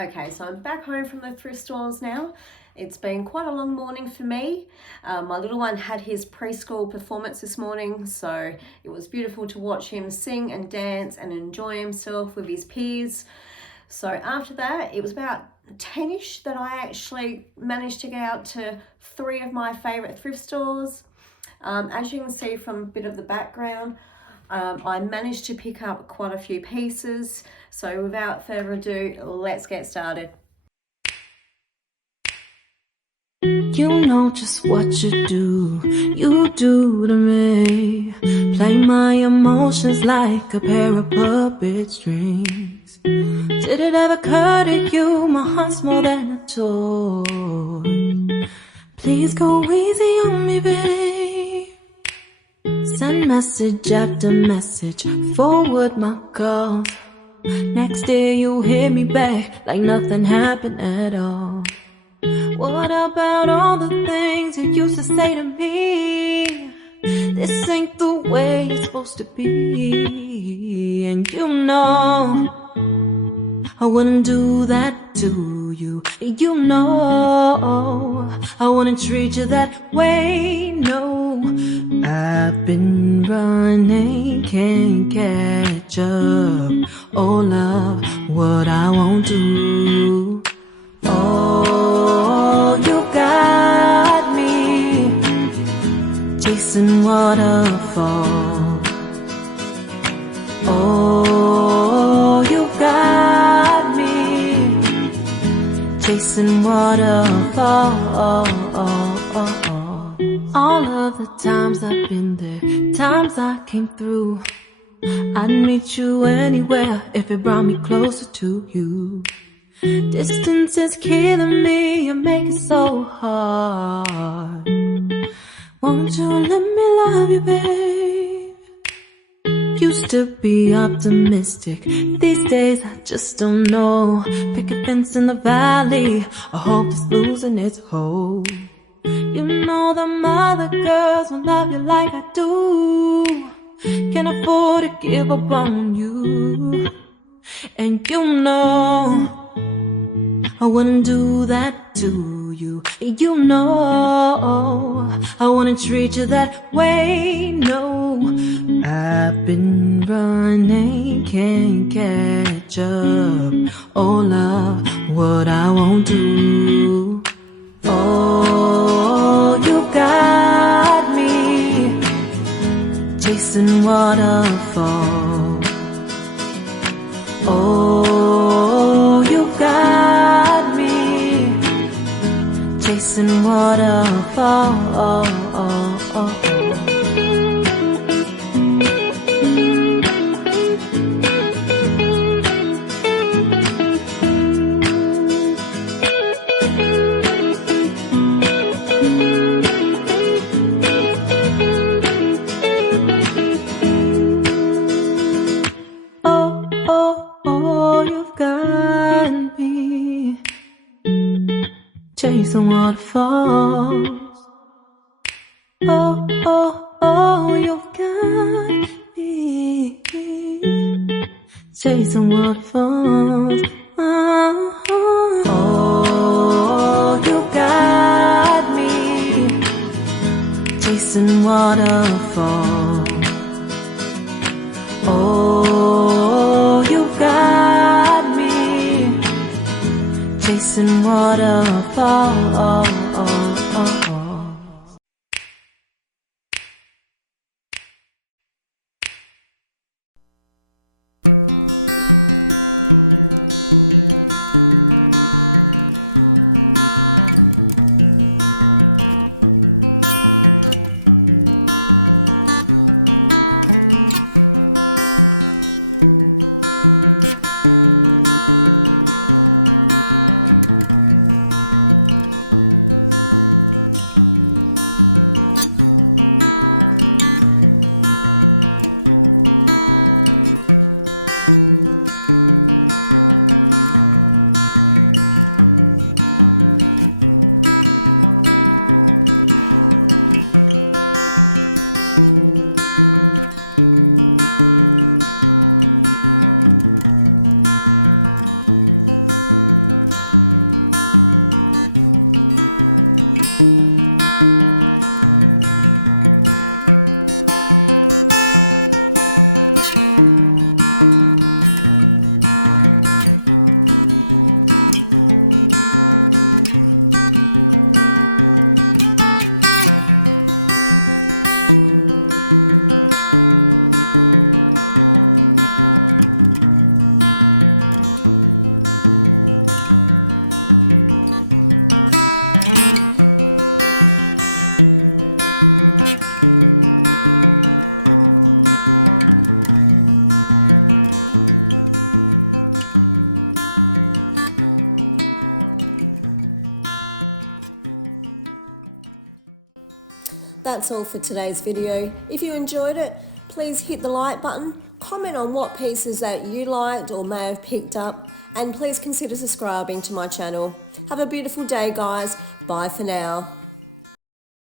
Okay, so I'm back home from the thrift stores now. It's been quite a long morning for me. My little one had his preschool performance this morning, so it was beautiful to watch him sing and dance and enjoy himself with his peers. So after that, it was about 10ish that I actually managed to get out to 3 of my favourite thrift stores. As you can see from a bit of the background, I managed to pick up quite a few pieces. So without further ado, let's get started. You know just what you do to me. Play my emotions like a pair of puppet strings. Did it ever occur to you my heart's more than a toy? Please go easy on me, babe. Send message after message, forward my calls. Next day you hit me back like nothing happened at all. What about all the things you used to say to me? This ain't the way it's supposed to be. And you know I wouldn't do that to you. You know I wouldn't treat you that way, no. I've been running, can't catch up. Oh love, what I won't do. Oh, you got me chasing waterfalls. Oh, you got me chasing waterfalls. All of the times I've been there, times I came through, I'd meet you anywhere if it brought me closer to you. Distance is killing me and make it so hard. Won't you let me love you, babe? Used to be optimistic, these days I just don't know. Pick a fence in the valley, I hope it's losing its hold. You know them other girls won't love you like I do. Can't afford to give up on you. And you know I wouldn't do that to you. You know I wouldn't treat you that way, no. I've been running, can't catch up. Oh love, what I won't do. Oh, you got me chasing waterfalls. Oh, you got me chasing waterfalls. Chasing waterfalls. Oh, oh, oh, you've got me chasing waterfalls. Oh, oh, you got me chasing waterfalls. Oh, you got me chasing waterfalls. for today's video. If you enjoyed it, please hit the like button, comment on what pieces that you liked or may have picked up, and please consider subscribing to my channel. Have a beautiful day, guys. Bye for now.